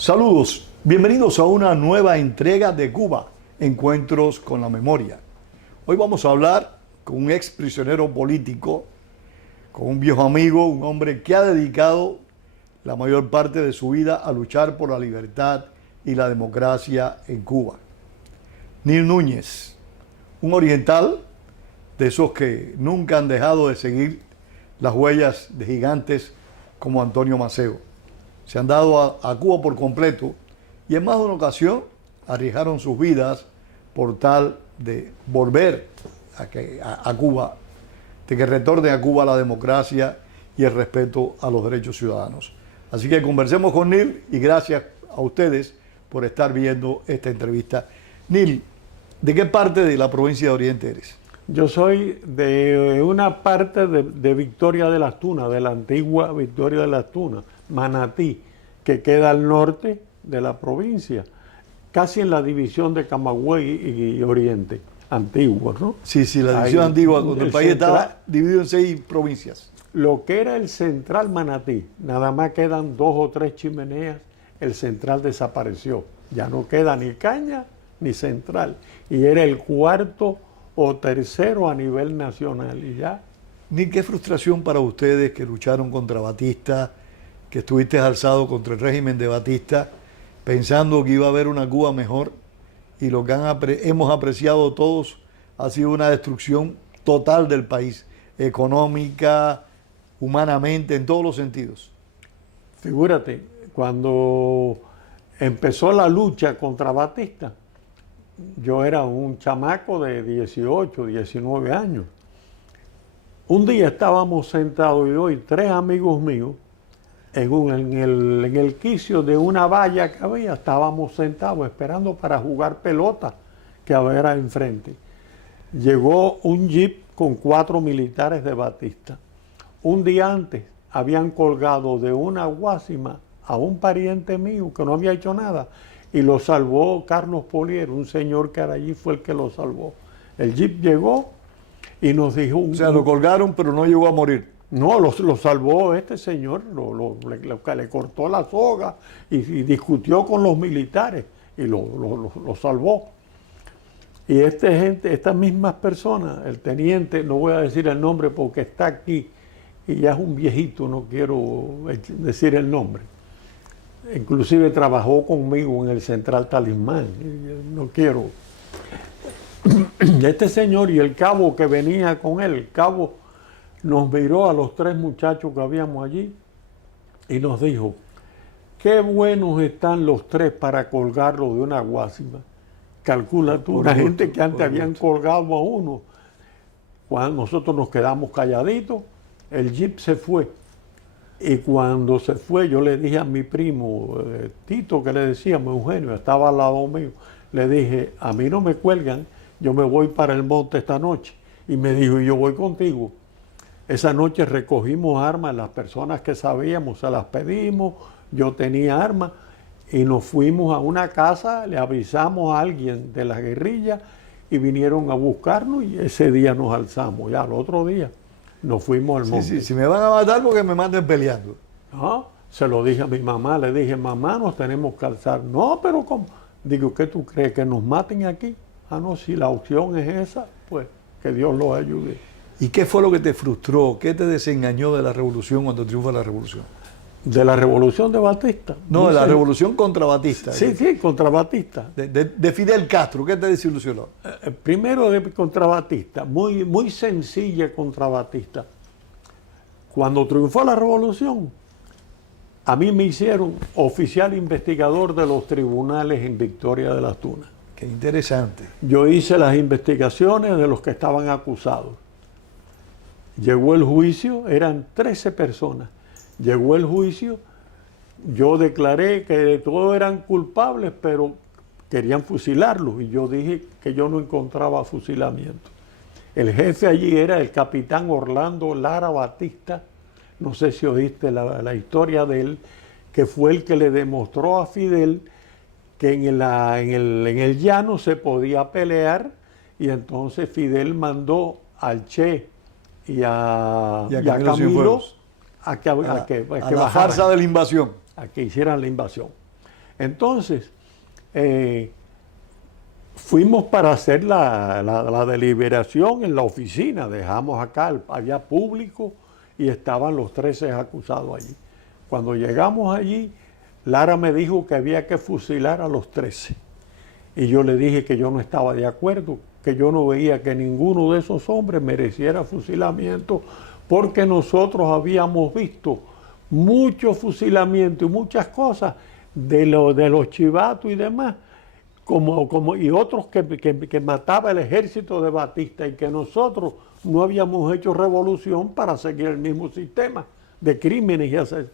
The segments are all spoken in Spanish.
Saludos, bienvenidos a una nueva entrega de Cuba, Encuentros con la Memoria. Hoy vamos a hablar con un ex prisionero político, con un viejo amigo, un hombre que ha dedicado la mayor parte de su vida a luchar por la libertad y la democracia en Cuba. Nil Núñez, un oriental de esos que nunca han dejado de seguir las huellas de gigantes como Antonio Maceo. Se han dado a Cuba por completo y en más de una ocasión arriesgaron sus vidas por tal de volver a Cuba, de que retorne a Cuba la democracia y el respeto a los derechos ciudadanos. Así que conversemos con Nil y gracias a ustedes por estar viendo esta entrevista. Nil, ¿de qué parte de la provincia de Oriente eres? Yo soy de una parte de Victoria de las Tunas, de la antigua Victoria de las Tunas, Manatí, que queda al norte de la provincia, casi en la división de Camagüey y Oriente, antiguos, ¿no? Sí, la división antigua, cuando el país estaba dividido en 6 provincias. Lo que era el central Manatí, nada más quedan 2 o 3 chimeneas, el central desapareció, ya no queda ni caña ni central, y era el 4º o 3º a nivel nacional, y ya. Ni qué frustración para ustedes que lucharon contra Batista, que estuviste alzado contra el régimen de Batista, pensando que iba a haber una Cuba mejor, y lo que hemos apreciado todos ha sido una destrucción total del país, económica, humanamente, en todos los sentidos. Figúrate, cuando empezó la lucha contra Batista, yo era un chamaco de 18, 19 años. Un día estábamos sentados y hoy 3 amigos míos en el quicio de una valla que había, estábamos sentados esperando para jugar pelota que había enfrente. Llegó un jeep con 4 militares de Batista. Un día antes habían colgado de una guásima a un pariente mío que no había hecho nada y lo salvó Carlos Polier, un señor que era allí, fue el que lo salvó. El jeep llegó y nos dijo... O sea, lo colgaron pero no llegó a morir. No, lo salvó este señor, le cortó la soga y discutió con los militares y lo salvó. Y estas mismas personas, el teniente, no voy a decir el nombre porque está aquí y ya es un viejito, no quiero decir el nombre. Inclusive trabajó conmigo en el Central Talismán, no quiero. Este señor y el cabo que venía con él, el cabo nos miró a los 3 muchachos que habíamos allí y nos dijo, qué buenos están los 3 para colgarlo de una guásima. Calcula tú, una gente que antes habían colgado a uno. Cuando nosotros nos quedamos calladitos, el jeep se fue. Y cuando se fue, yo le dije a mi primo, Tito, que le decíamos, Eugenio, estaba al lado mío, le dije, a mí no me cuelgan, yo me voy para el monte esta noche. Y me dijo, y yo voy contigo. Esa noche recogimos armas, las personas que sabíamos se las pedimos, yo tenía armas y nos fuimos a una casa, le avisamos a alguien de la guerrilla y vinieron a buscarnos y ese día nos alzamos. Ya al otro día nos fuimos al monte. Sí, si me van a matar porque me maten peleando. No, se lo dije a mi mamá, le dije, mamá, nos tenemos que alzar. No, pero ¿cómo? Digo, ¿qué tú crees? ¿Que nos maten aquí? Ah, no, si la opción es esa, pues que Dios los ayude. ¿Y qué fue lo que te frustró? ¿Qué te desengañó de la revolución cuando triunfa la revolución? De la revolución de Batista. No, de la revolución contra Batista. Sí, sí, contra Batista. De Fidel Castro, ¿qué te desilusionó? Primero contra Batista, muy sencilla contra Batista. Cuando triunfó la revolución, a mí me hicieron oficial investigador de los tribunales en Victoria de las Tunas. Qué interesante. Yo hice las investigaciones de los que estaban acusados. Llegó el juicio, eran 13 personas. Llegó el juicio, yo declaré que todos eran culpables, pero querían fusilarlos. Y yo dije que yo no encontraba fusilamiento. El jefe allí era el capitán Orlando Lara Batista. No sé si oíste la historia de él, que fue el que le demostró a Fidel que en el llano se podía pelear, y entonces Fidel mandó al Che y a Camilo a que la farsa de la invasión. A que hicieran la invasión. Entonces, fuimos para hacer la deliberación en la oficina, dejamos acá, había público y estaban los 13 acusados allí. Cuando llegamos allí, Lara me dijo que había que fusilar a los 13. Y yo le dije que yo no estaba de acuerdo, que yo no veía que ninguno de esos hombres mereciera fusilamiento, porque nosotros habíamos visto mucho fusilamiento y muchas cosas de los chivatos y demás, y otros que mataba el ejército de Batista, y que nosotros no habíamos hecho revolución para seguir el mismo sistema de crímenes y hacer.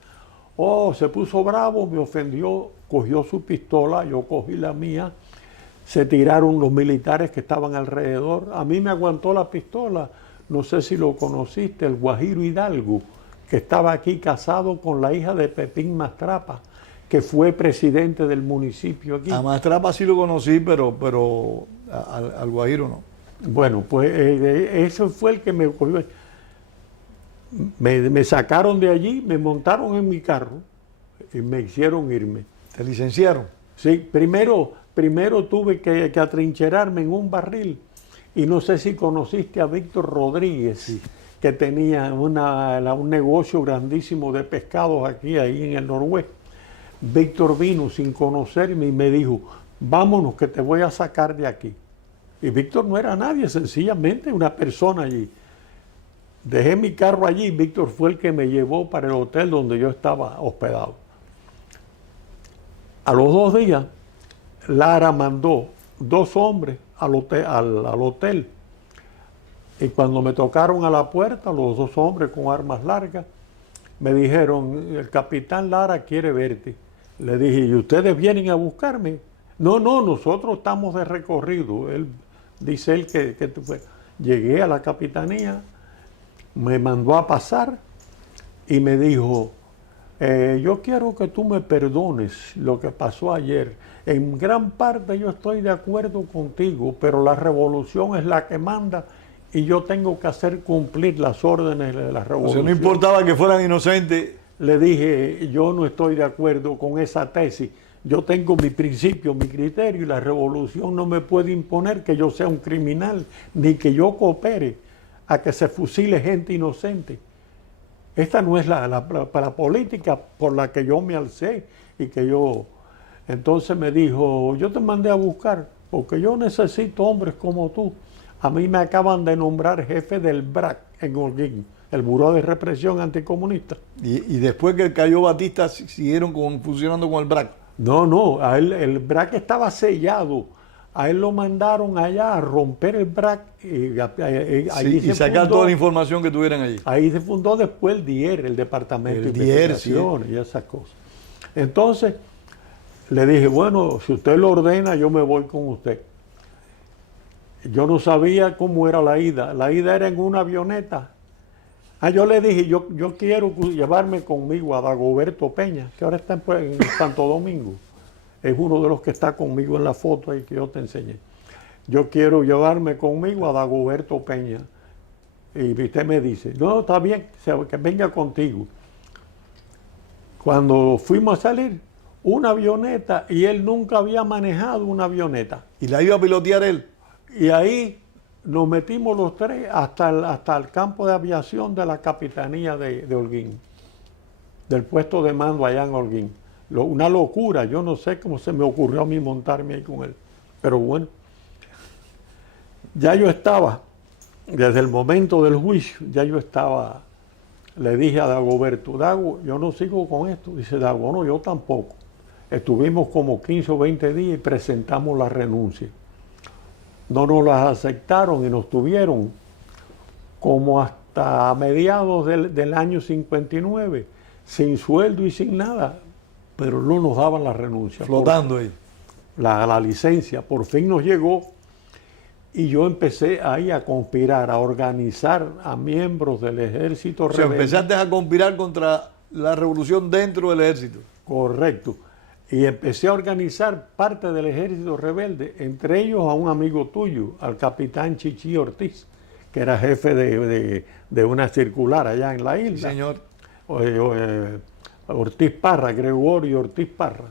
Oh, se puso bravo, me ofendió, cogió su pistola, yo cogí la mía, se tiraron los militares que estaban alrededor, a mí me aguantó la pistola, no sé si lo conociste, el Guajiro Hidalgo, que estaba aquí casado con la hija de Pepín Mastrapa, que fue presidente del municipio aquí. A Mastrapa sí lo conocí, pero al Guajiro no. Bueno, pues ese fue el que me cogió. Me sacaron de allí, me montaron en mi carro y me hicieron irme. ¿Te licenciaron? Sí, primero tuve que atrincherarme en un barril, y no sé si conociste a Víctor Rodríguez, sí, que tenía un negocio grandísimo de pescados ahí en el noroeste. Víctor vino sin conocerme y me dijo, vámonos que te voy a sacar de aquí. Y Víctor no era nadie, sencillamente una persona allí. Dejé mi carro allí y Víctor fue el que me llevó para el hotel donde yo estaba hospedado. A los 2 días, Lara mandó 2 hombres al hotel. Y cuando me tocaron a la puerta, los 2 hombres con armas largas, me dijeron, el capitán Lara quiere verte. Le dije, ¿y ustedes vienen a buscarme? No, nosotros estamos de recorrido. Dice él que llegué a la capitanía, me mandó a pasar y me dijo, yo quiero que tú me perdones lo que pasó ayer. En gran parte yo estoy de acuerdo contigo, pero la revolución es la que manda y yo tengo que hacer cumplir las órdenes de la revolución. O sea, no importaba que fueran inocentes. Le dije, yo no estoy de acuerdo con esa tesis. Yo tengo mi principio, mi criterio, y la revolución no me puede imponer que yo sea un criminal, ni que yo coopere a que se fusile gente inocente. Esta no es la política por la que yo me alcé y que yo... Entonces me dijo, yo te mandé a buscar porque yo necesito hombres como tú. A mí me acaban de nombrar jefe del BRAC en Holguín, el Buró de Represión Anticomunista. Y después que cayó Batista, siguieron funcionando con el BRAC. No, a él, el BRAC estaba sellado. A él lo mandaron allá a romper el BRAC. Y sacar toda la información que tuvieran allí. Ahí se fundó después el DIER, el Departamento de Investigaciones y esas cosas. Entonces, le dije, bueno, si usted lo ordena, yo me voy con usted. Yo no sabía cómo era la ida. La ida era en una avioneta. Yo le dije, yo quiero llevarme conmigo a Dagoberto Peña, que ahora está en Santo Domingo. Es uno de los que está conmigo en la foto ahí que yo te enseñé. Yo quiero llevarme conmigo a Dagoberto Peña. Y usted me dice, no, está bien, que venga contigo. Cuando fuimos a salir, una avioneta, y él nunca había manejado una avioneta. ¿Y la iba a pilotear él? Y ahí nos metimos los 3 hasta el campo de aviación de la Capitanía de Holguín. del puesto de mando allá en Holguín. Una locura, yo no sé cómo se me ocurrió a mí montarme ahí con él. Pero bueno, ya yo estaba, desde el momento del juicio, ya yo estaba, le dije a Dagoberto, Dago, yo no sigo con esto. Dice Dago, no, yo tampoco. Estuvimos como 15 o 20 días y presentamos la renuncia. No nos las aceptaron y nos tuvieron como hasta mediados del año 59, sin sueldo y sin nada, pero no nos daban la renuncia. Flotando ahí. La licencia, por fin nos llegó y yo empecé ahí a conspirar, a organizar a miembros del ejército O sea, rebelde. empezaste a conspirar contra la revolución dentro del ejército. Correcto. Y empecé a organizar parte del ejército rebelde, entre ellos a un amigo tuyo, al capitán Chichi Ortiz, que era jefe de una circular allá en la isla. Sí, señor. Ortiz Parra, Gregorio Ortiz Parra,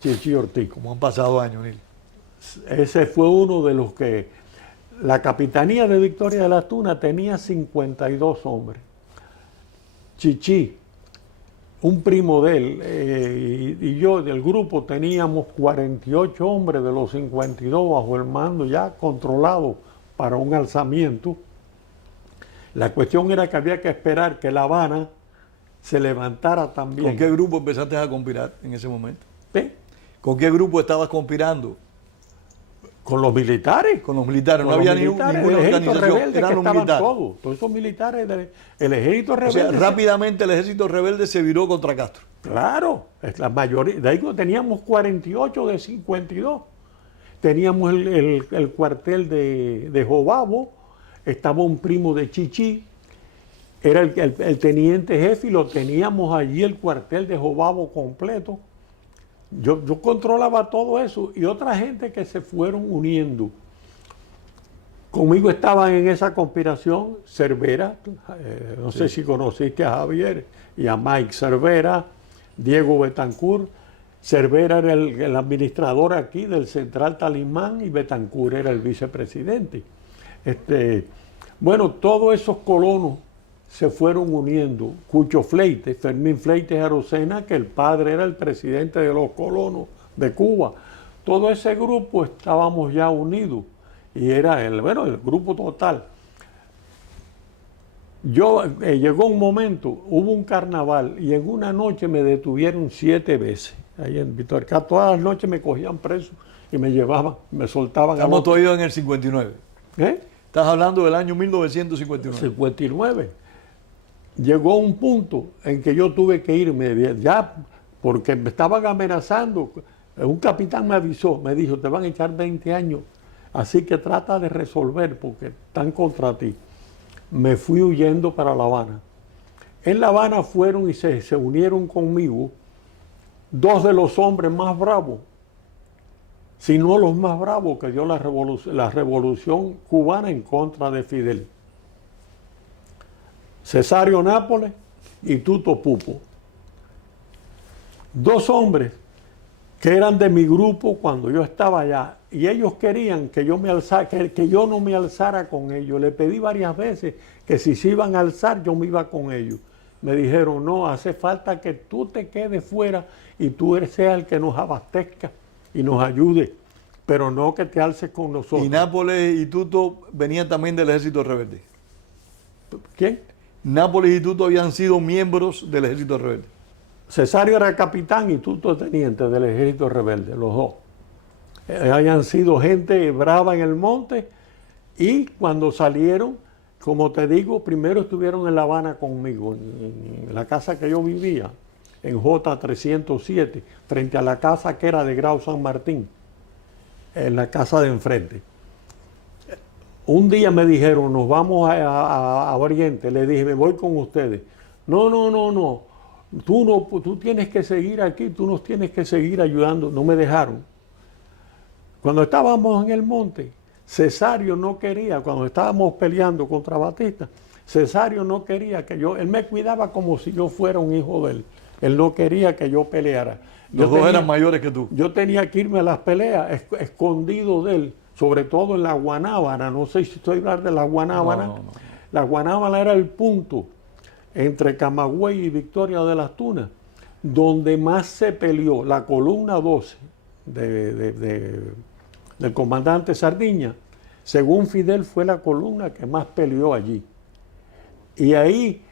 Chichi Ortiz. Como han pasado años, Nil. Ese fue uno de los que... La capitanía de Victoria de la Tuna tenía 52 hombres. Chichi, un primo de él, y yo del grupo teníamos 48 hombres de los 52 bajo el mando ya controlado para un alzamiento. La cuestión era que había que esperar que La Habana se levantara también. ¿Con qué grupo empezaste a conspirar en ese momento? ¿Eh? ¿Con qué grupo estabas conspirando? Con los militares. Con los militares. Con No los había militares, ninguna el ejército organización. rebelde Eran que los estaban militares. todos esos militares el ejército O rebelde. sea, rápidamente el ejército rebelde se viró contra Castro. Claro, la mayoría, de ahí teníamos 48 de 52. Teníamos el cuartel de Jobabo, estaba un primo de Chichi, era el teniente jefe y lo teníamos allí el cuartel de Jobabo completo. Yo controlaba todo eso y otra gente que se fueron uniendo. Conmigo estaban en esa conspiración Cervera, no sé si conociste a Javier y a Mike Cervera, Diego Betancourt. Cervera era el administrador aquí del Central Talismán y Betancourt era el vicepresidente. Bueno, todos esos colonos se fueron uniendo. Cucho Fleites, Fermín Fleites Arocena, que el padre era el presidente de los colonos de Cuba. Todo ese grupo estábamos ya unidos y era el grupo total. Llegó un momento, hubo un carnaval y en una noche me detuvieron 7 veces. Ahí en Victoria, todas las noches me cogían preso y me llevaban, me soltaban. Estamos todavía en el 59. Estás hablando del año 1959. 59. Llegó un punto en que yo tuve que irme ya porque me estaban amenazando. Un capitán me avisó, me dijo, te van a echar 20 años, así que trata de resolver porque están contra ti. Me fui huyendo para La Habana. En La Habana fueron y se unieron conmigo 2 de los hombres más bravos, si no los más bravos que dio la revolución cubana en contra de Fidel. Cesario Nápoles y Tuto Pupo. 2 hombres que eran de mi grupo cuando yo estaba allá y ellos querían que yo no me alzara con ellos. Le pedí varias veces que si se iban a alzar yo me iba con ellos. Me dijeron, no, hace falta que tú te quedes fuera y tú seas el que nos abastezca y nos ayude, pero no que te alces con nosotros. ¿Y Nápoles y Tuto venían también del ejército rebelde? ¿Quién? Nápoles y Tuto habían sido miembros del ejército rebelde. Cesario era capitán y Tuto teniente del ejército rebelde, los dos. Hayan sido gente brava en el monte y cuando salieron, como te digo, primero estuvieron en La Habana conmigo, en la casa que yo vivía, en J307, frente a la casa que era de Grau San Martín, en la casa de enfrente. Un día me dijeron, nos vamos a Oriente. Le dije, me voy con ustedes. No. Tú tienes que seguir aquí, tú nos tienes que seguir ayudando. No me dejaron. Cuando estábamos en el monte, Cesario no quería, cuando estábamos peleando contra Batista, Cesario no quería él me cuidaba como si yo fuera un hijo de él. Él no quería que yo peleara. Los dos eran mayores que tú. Yo tenía que irme a las peleas escondido de él, sobre todo en la Guanábana. No sé si estoy hablando de la Guanábana. No. La Guanábana era el punto entre Camagüey y Victoria de las Tunas, donde más se peleó, la columna 12 del comandante Sardiña, según Fidel, fue la columna que más peleó allí. Y ahí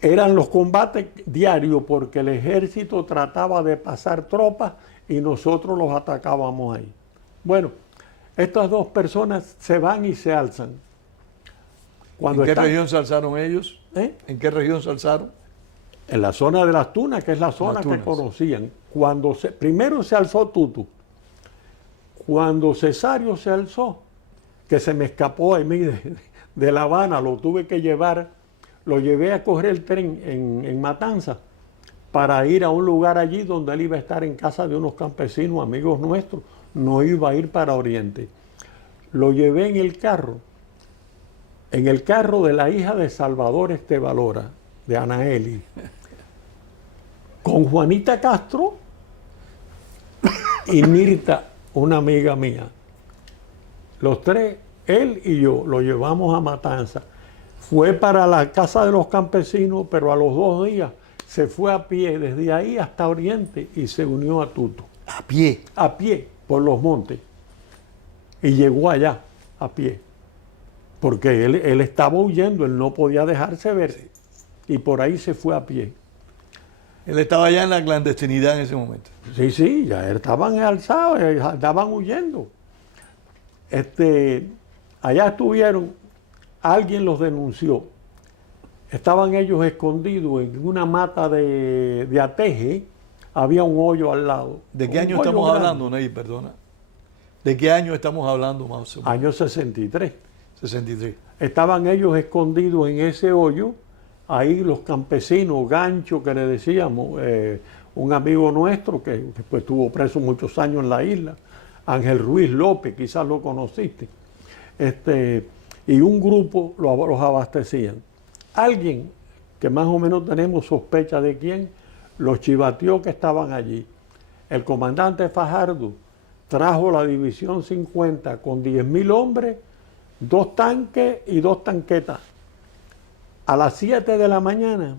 eran los combates diarios porque el ejército trataba de pasar tropas y nosotros los atacábamos ahí. Bueno, estas dos personas se van y se alzan. ¿En qué región se alzaron ellos? ¿En qué región se alzaron? En la zona de las Tunas, que es la zona que conocían. Primero se alzó Tutu. Cuando Cesario se alzó, que se me escapó a mí de La Habana, lo tuve que llevar, lo llevé a coger el tren en Matanza para ir a un lugar allí donde él iba a estar en casa de unos campesinos, amigos nuestros, no iba a ir para Oriente. Lo llevé en el carro de la hija de Salvador Estevalora, de Anaeli, con Juanita Castro y Mirta, una amiga mía. Los tres, él y yo, lo llevamos a Matanza. Fue para la casa de los campesinos, pero a los 2 días se fue a pie desde ahí hasta Oriente y se unió a Tuto. ¿A pie? A pie, por los montes. Y llegó allá, a pie. Porque él estaba huyendo, él no podía dejarse ver. Sí. Y por ahí se fue a pie. Él estaba ya en la clandestinidad en ese momento. Sí, ya estaban alzados, estaban huyendo. Allá estuvieron, alguien los denunció. Estaban ellos escondidos en una mata de ateje, había un hoyo al lado. ¿De qué año estamos hablando, Ney? Perdona. ¿De qué año estamos hablando más o menos? Año 63. 63. Estaban ellos escondidos en ese hoyo, ahí los campesinos, Gancho, que le decíamos, un amigo nuestro que pues, estuvo preso muchos años en la isla, Ángel Ruiz López, quizás lo conociste, y un grupo los abastecían. Alguien que más o menos tenemos sospecha de quién, los chivateó que estaban allí. El comandante Fajardo trajo la división 50 con 10.000 hombres, 2 tanques y 2 tanquetas. A las 7 de la mañana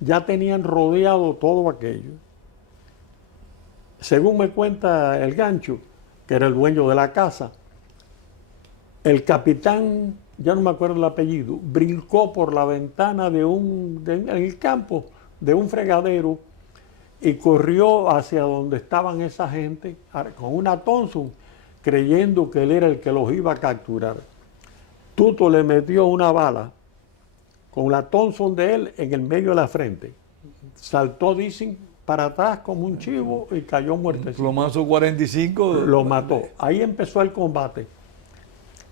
ya tenían rodeado todo aquello. Según me cuenta el Gancho, que era el dueño de la casa, el capitán, ya no me acuerdo el apellido, brincó por la ventana en el campo de un fregadero y corrió hacia donde estaban esa gente con una Thompson, creyendo que él era el que los iba a capturar. Tuto le metió una bala con la Thompson de él en el medio de la frente. Saltó, dicen, para atrás como un chivo y cayó muertecito. Plomazo 45. Lo mató. Ahí empezó el combate.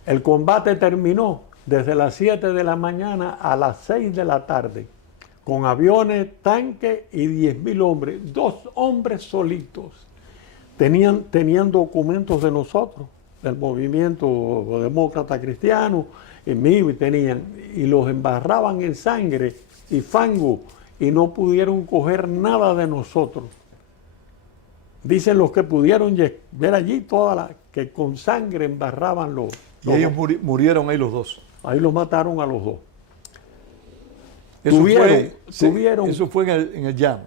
El combate terminó desde las 7 de la mañana a las 6 de la tarde, con aviones, tanques y 10.000 hombres. 2 hombres solitos. Tenían documentos de nosotros, del movimiento demócrata cristiano, y mío, y los embarraban en sangre y fango, y no pudieron coger nada de nosotros. Dicen los que pudieron ver allí que con sangre embarraban los... Y ellos murieron ahí los 2. Ahí los mataron a los 2. Eso fue en el llano.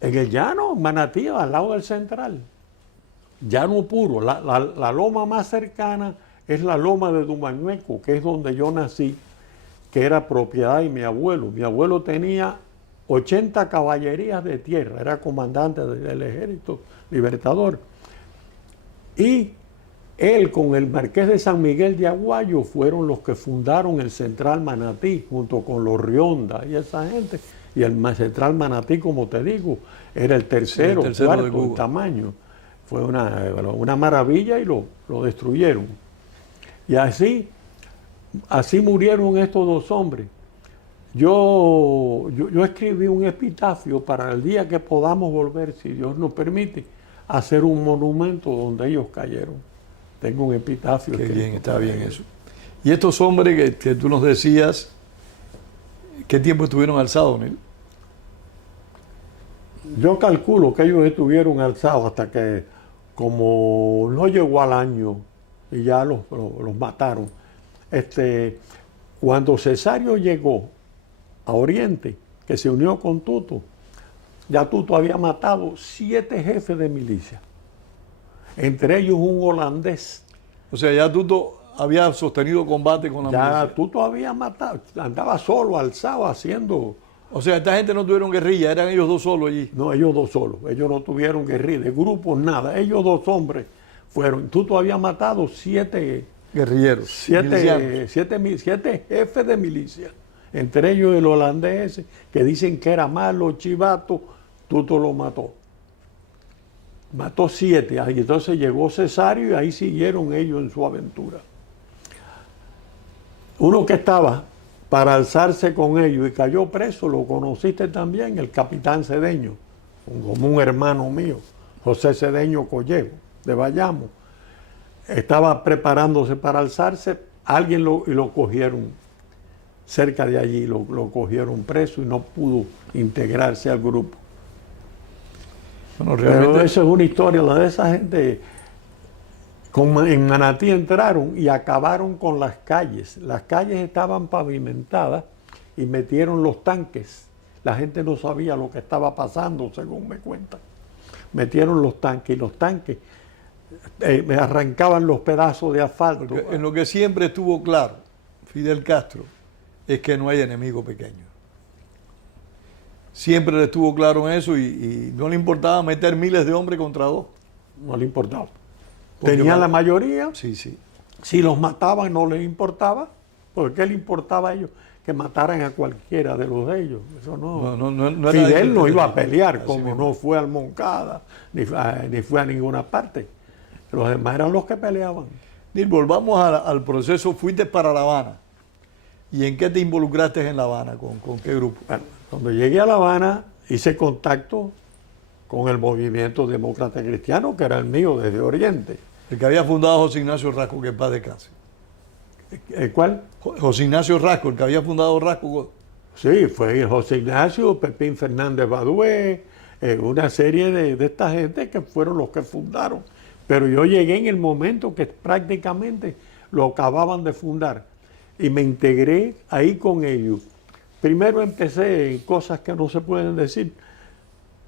En el llano, Manatí, al lado del central. Llano puro. La loma más cercana es la loma de Dumañueco, que es donde yo nací, que era propiedad de mi abuelo. Mi abuelo tenía 80 caballerías de tierra, era comandante del Ejército Libertador. Y él con el Marqués de San Miguel de Aguayo fueron los que fundaron el Central Manatí, junto con los Rionda y esa gente. Y el Central Manatí, como te digo, era el tercero cuarto en tamaño. Fue una maravilla y lo destruyeron. Y así murieron estos 2 hombres. Yo escribí un epitafio para el día que podamos volver, si Dios nos permite, hacer un monumento donde ellos cayeron. Tengo un epitafio. Qué bien, está bien eso. Y estos hombres que tú nos decías, ¿qué tiempo estuvieron alzados, Nel? Yo calculo que ellos estuvieron alzados hasta que, como no llegó al año, y ya los mataron. Cuando Cesario llegó a Oriente, que se unió con Tuto. Ya Tuto había matado 7 jefes de milicia, entre ellos un holandés. O sea, ya Tuto había sostenido combate con la Ya milicia. Tuto había matado, andaba solo, alzado, haciendo... O sea, esta gente no tuvieron guerrilla, eran ellos dos solos allí. No, ellos dos solos, ellos no tuvieron guerrilla, de grupos nada, ellos dos hombres fueron. Tuto había matado 7 Guerrilleros. milicianos. siete jefes de milicia, entre ellos el holandés ese, que dicen que era malo, chivato. Tuto lo mató. Mató 7, y entonces llegó Cesario y ahí siguieron ellos en su aventura. Uno que estaba para alzarse con ellos y cayó preso, lo conociste también, el capitán Cedeño, como un hermano mío, José Cedeño Collego, de Bayamo. Estaba preparándose para alzarse, alguien lo cogieron cerca de allí, lo cogieron preso y no pudo integrarse al grupo. Bueno, Pero realmente, eso es una historia, la de esa gente. En Manatí entraron y acabaron con las calles. Las calles estaban pavimentadas y metieron los tanques. La gente no sabía lo que estaba pasando, según me cuentan. Metieron los tanques y los tanques me arrancaban los pedazos de asfalto. porque en lo que siempre estuvo claro Fidel Castro es que no hay enemigo pequeño. Siempre le estuvo claro en eso y no le importaba meter miles de hombres contra dos. No le importaba. Porque Tenían la mayoría. Sí, sí. Si los mataban no les importaba, porque ¿qué le importaba a ellos? Que mataran a cualquiera de los de ellos. Eso no. No era Fidel no diferente. iba a pelear, Así como mismo. no fue al Moncada, ni fue a ninguna parte. Los demás eran los que peleaban. Nil, volvamos al proceso. Fuiste para La Habana. ¿Y en qué te involucraste en La Habana? ¿Con qué grupo? Bueno, cuando llegué a La Habana, hice contacto con el movimiento demócrata cristiano, que era el mío desde Oriente. El que había fundado José Ignacio Rasco, que en paz descanse. ¿Cuál? José Ignacio Rasco, el que había fundado Rasco. Sí, fue José Ignacio, Pepín Fernández Badué, una serie de esta gente que fueron los que fundaron. Pero yo llegué en el momento que prácticamente lo acababan de fundar y me integré ahí con ellos. Primero empecé en cosas que no se pueden decir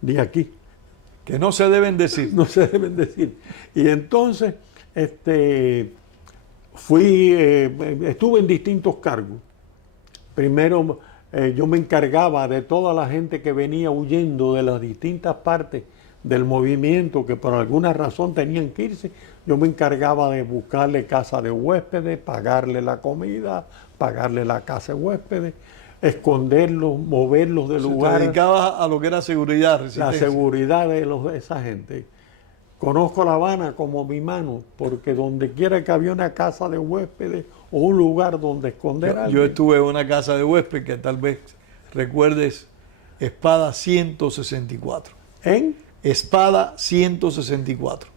ni aquí. Que no se deben decir. No se deben decir. Y entonces estuve en distintos cargos. Primero yo me encargaba de toda la gente que venía huyendo de las distintas partes del movimiento, que por alguna razón tenían que irse. Yo me encargaba de buscarle casa de huéspedes, pagarle la comida, pagarle la casa de huéspedes, esconderlos, moverlos del lugar. Te dedicabas a lo que era seguridad, La resistencia. seguridad de esa gente. Conozco La Habana como mi mano, porque donde quiera que había una casa de huéspedes o un lugar donde esconder a Yo alguien. estuve en una casa de huésped que tal vez recuerdes, Espada 164. ¿En? Espada 164.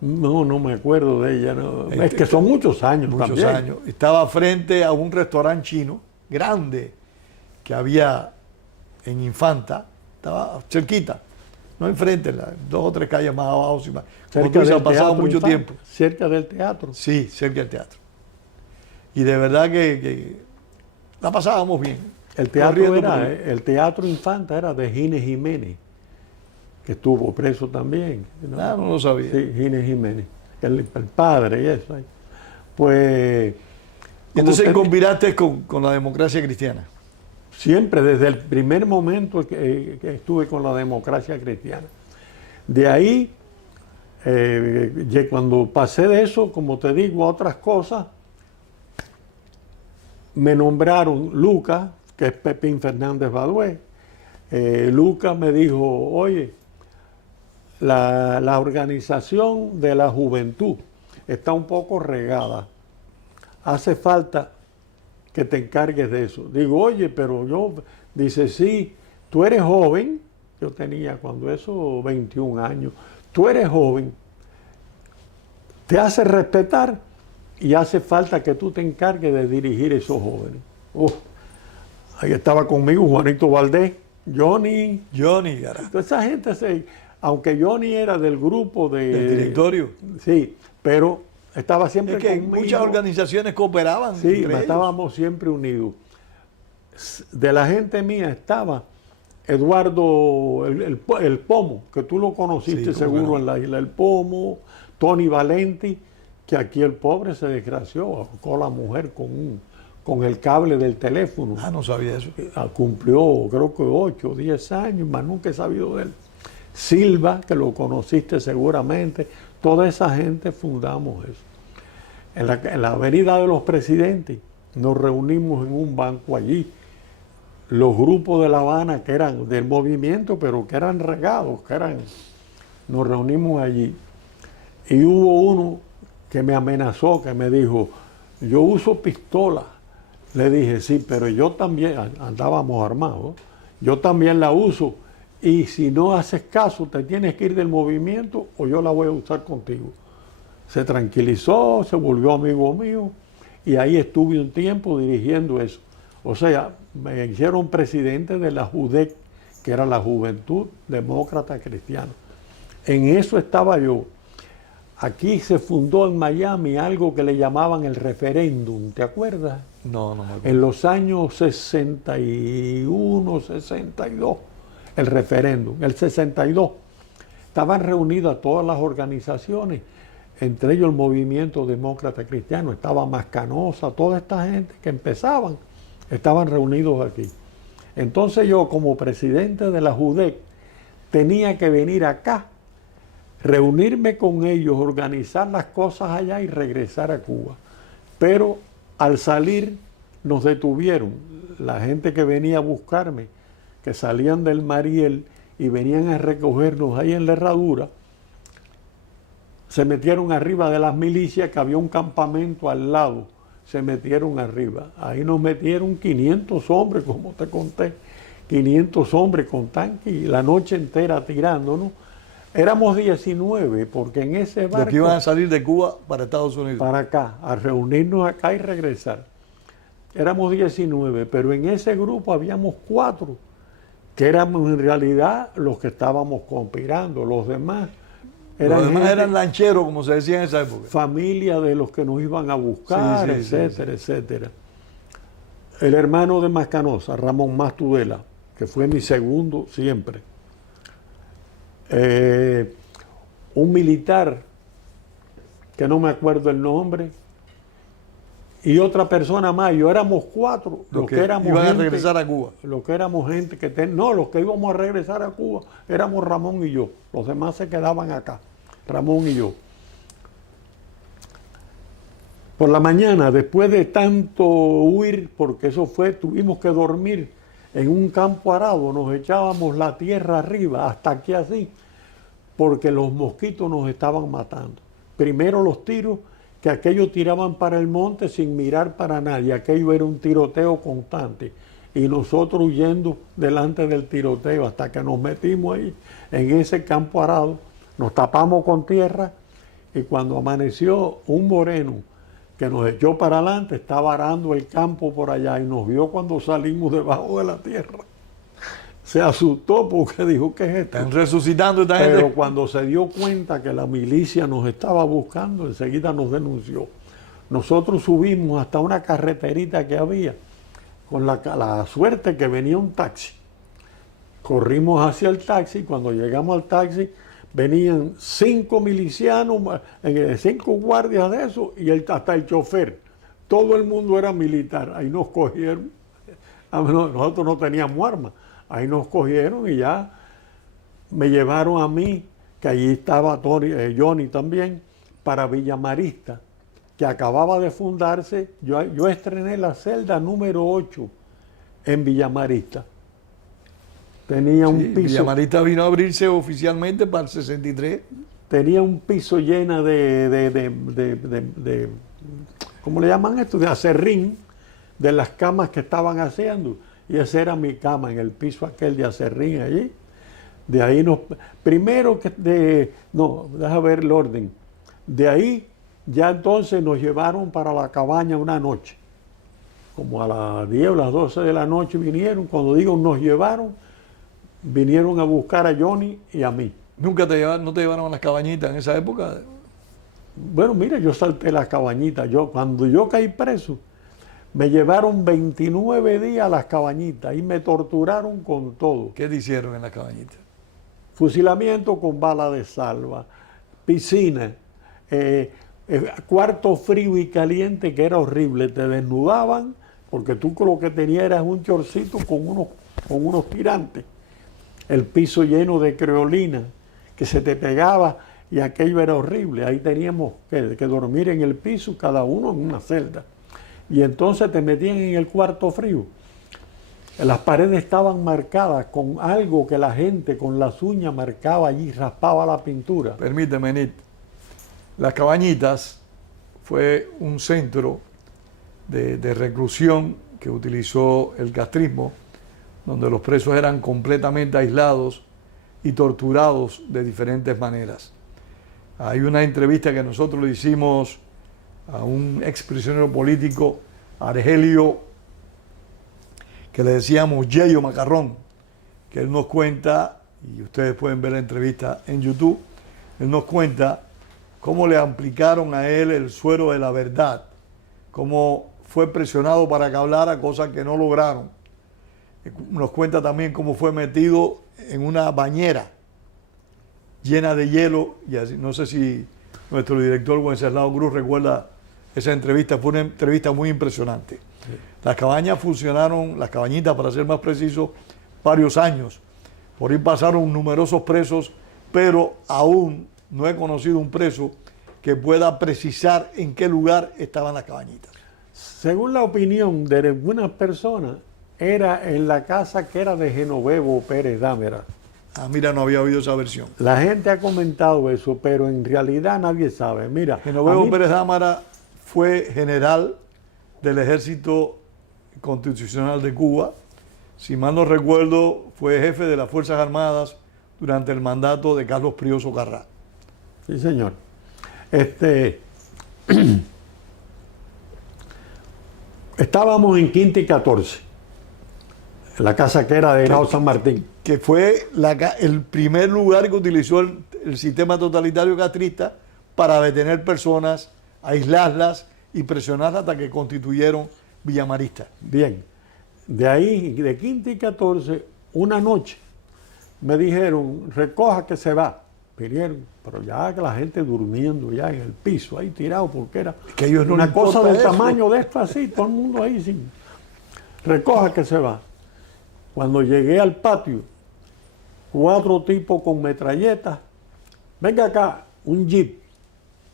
No me acuerdo de ella. No. Es que son muchos años Muchos también. años. Estaba frente a un restaurante chino grande que había en Infanta. Estaba cerquita, no enfrente, 2 o 3 calles más abajo. Como Cerca tú dices, del ha pasado teatro mucho Infante, tiempo. Cerca del teatro. Sí, cerca del teatro. Y de verdad que la pasábamos bien. El teatro, Corriendo por ahí. el teatro Infanta era de Gines Jiménez, que estuvo preso también. ¿No? Ah, no lo sabía. Sí, Gines Jiménez, el padre y eso. Pues... Y entonces como conspiraste con la democracia cristiana. siempre, desde el primer momento que estuve con la democracia cristiana. De ahí, cuando pasé de eso, como te digo, a otras cosas, me nombraron Lucas, que es Pepín Fernández Badué. Lucas me dijo, oye, la organización de la juventud está un poco regada. Hace falta que te encargues de eso. Digo, oye, pero yo, dice, sí, tú eres joven, yo tenía cuando eso 21 años, tú eres joven, te hace respetar y hace falta que tú te encargues de dirigir esos jóvenes. Ahí estaba conmigo Juanito Valdés, Johnny. Johnny, cara. Toda esa gente, aunque Johnny era del grupo Del directorio. Sí, pero estaba siempre Es que conmigo. muchas organizaciones cooperaban Sí, entre ellos. estábamos siempre unidos. De la gente mía estaba Eduardo el Pomo, que tú lo conociste Sí, seguro no. en la isla del Pomo, Tony Valenti, que aquí el pobre se desgració, ahorcó a la mujer con el cable del teléfono. Ah, no sabía eso. Cumplió creo que 8 o 10 años, más nunca he sabido de él. Silva, que lo conociste seguramente, toda esa gente fundamos eso. En la Avenida de los Presidentes nos reunimos en un banco allí, los grupos de La Habana que eran del movimiento, pero que eran regados, nos reunimos allí. Y hubo uno que me amenazó, que me dijo, yo uso pistola. Le dije, sí, pero yo también, andábamos armados, yo también la uso. Y si no haces caso, te tienes que ir del movimiento o yo la voy a usar contigo. Se tranquilizó, se volvió amigo mío y ahí estuve un tiempo dirigiendo eso. O sea, me hicieron presidente de la JUDEC, que era la Juventud Demócrata Cristiana. En eso estaba yo. Aquí se fundó en Miami algo que le llamaban el referéndum, ¿te acuerdas? No, no me acuerdo. En los años 61, 62, el referéndum, el 62. Estaban reunidas todas las organizaciones, entre ellos el Movimiento Demócrata Cristiano, estaba Mascanosa, toda esta gente que empezaban, estaban reunidos aquí. Entonces yo, como presidente de la JUDEC, tenía que venir acá, reunirme con ellos, organizar las cosas allá y regresar a Cuba. Pero al salir nos detuvieron, la gente que venía a buscarme, que salían del Mariel y venían a recogernos ahí en la Herradura, se metieron arriba de las milicias, que había un campamento al lado, se metieron arriba. Ahí nos metieron 500 hombres, como te conté, 500 hombres con tanques y la noche entera tirándonos. Éramos 19, porque en ese barco... Los que iban a salir de Cuba para Estados Unidos. Para acá, a reunirnos acá y regresar. Éramos 19, pero en ese grupo habíamos 4, que éramos en realidad los que estábamos conspirando. Los demás eran lancheros, como se decía en esa época. Familia de los que nos iban a buscar, Sí, sí, etcétera, etcétera. El hermano de Mascanosa, Ramón Mastudela, que fue mi segundo siempre. Un militar, que no me acuerdo el nombre, y otra persona más. Yo éramos 4, los que iban a regresar a Cuba. Los que éramos gente que no, los que íbamos a regresar a Cuba éramos Ramón y yo. Los demás se quedaban acá, Ramón y yo. Por la mañana, después de tanto huir, porque eso fue, tuvimos que dormir en un campo arado, nos echábamos la tierra arriba, hasta aquí así, porque los mosquitos nos estaban matando. Primero los tiros, que aquellos tiraban para el monte sin mirar para nadie, aquello era un tiroteo constante, y nosotros huyendo delante del tiroteo hasta que nos metimos ahí, en ese campo arado, nos tapamos con tierra, y cuando amaneció un moreno, que nos echó para adelante, estaba arando el campo por allá y nos vio cuando salimos debajo de la tierra. Se asustó porque dijo, ¿qué es esto? Están resucitando esta gente. Pero cuando se dio cuenta que la milicia nos estaba buscando, enseguida nos denunció. Nosotros subimos hasta una carreterita que había, con la suerte que venía un taxi. Corrimos hacia el taxi, cuando llegamos al taxi, venían 5 milicianos, 5 guardias de eso, y hasta el chofer. Todo el mundo era militar. Ahí nos cogieron. Nosotros no teníamos armas. Ahí nos cogieron y ya me llevaron a mí, que allí estaba Johnny también, para Villamarista, que acababa de fundarse. Yo estrené la celda número 8 en Villamarista. Tenía un piso. Villamarista vino a abrirse oficialmente para el 63. Tenía un piso lleno de ¿cómo le llaman esto? De acerrín, de las camas que estaban haciendo. Y esa era mi cama, en el piso aquel de acerrín allí. De ahí primero déjame ver el orden. De ahí ya entonces nos llevaron para la cabaña una noche. Como a las 10 o las 12 de la noche vinieron. Cuando digo nos llevaron, vinieron a buscar a Johnny y a mí. ¿No te llevaron a las cabañitas en esa época? Bueno, mira, yo salté las cabañitas. Cuando yo caí preso, Me llevaron 29 días a las cabañitas y me torturaron con todo. ¿Qué te hicieron en la cabañita? Fusilamiento con bala de salva, piscina, cuarto frío y caliente que era horrible. Te desnudaban porque tú lo que tenías era un chorcito con unos tirantes. El piso lleno de creolina que se te pegaba y aquello era horrible. Ahí teníamos que dormir en el piso, cada uno en una celda. Y entonces te metían en el cuarto frío. Las paredes estaban marcadas con algo que la gente con las uñas marcaba allí, raspaba la pintura. Permíteme, Nit. Las Cabañitas fue un centro de reclusión que utilizó el castrismo, donde los presos eran completamente aislados y torturados de diferentes maneras. Hay una entrevista que nosotros le hicimos a un exprisionero político, Argelio, que le decíamos Yeyo Macarrón, que él nos cuenta, y ustedes pueden ver la entrevista en YouTube, él nos cuenta cómo le aplicaron a él el suero de la verdad, cómo fue presionado para que hablara, cosas que no lograron. Nos cuenta también cómo fue metido en una bañera llena de hielo, y así, no sé si nuestro director Wenceslao Cruz recuerda esa entrevista, fue una entrevista muy impresionante. Sí. Las cabañas funcionaron, las cabañitas para ser más preciso, varios años. Por ahí pasaron numerosos presos, pero aún no he conocido un preso que pueda precisar en qué lugar estaban las cabañitas. Según la opinión de algunas personas, era en la casa que era de Genovevo Pérez Dámara. Ah, mira, no había oído esa versión. La gente ha comentado eso, pero en realidad nadie sabe. Mira, Genovevo Pérez Dámara fue general del Ejército Constitucional de Cuba. Si mal no recuerdo, fue jefe de las Fuerzas Armadas durante el mandato de Carlos Prioso Carrá. Sí, señor. Estábamos en Quinta y 14, en la casa que era de Henao San Martín. Que fue el primer lugar que utilizó el sistema totalitario castrista para detener personas, aislarlas y presionarlas hasta que constituyeron Villa Marista. Bien, de ahí, de Quinta y 14, una noche me dijeron, recoja que se va. Vinieron, pero ya que la gente durmiendo ya en el piso, ahí tirado, porque era que ellos no una cosa del tamaño de esto así, todo el mundo ahí sin. Recoja que se va. Cuando llegué al patio, 4 tipos con metralletas, venga acá, un jeep,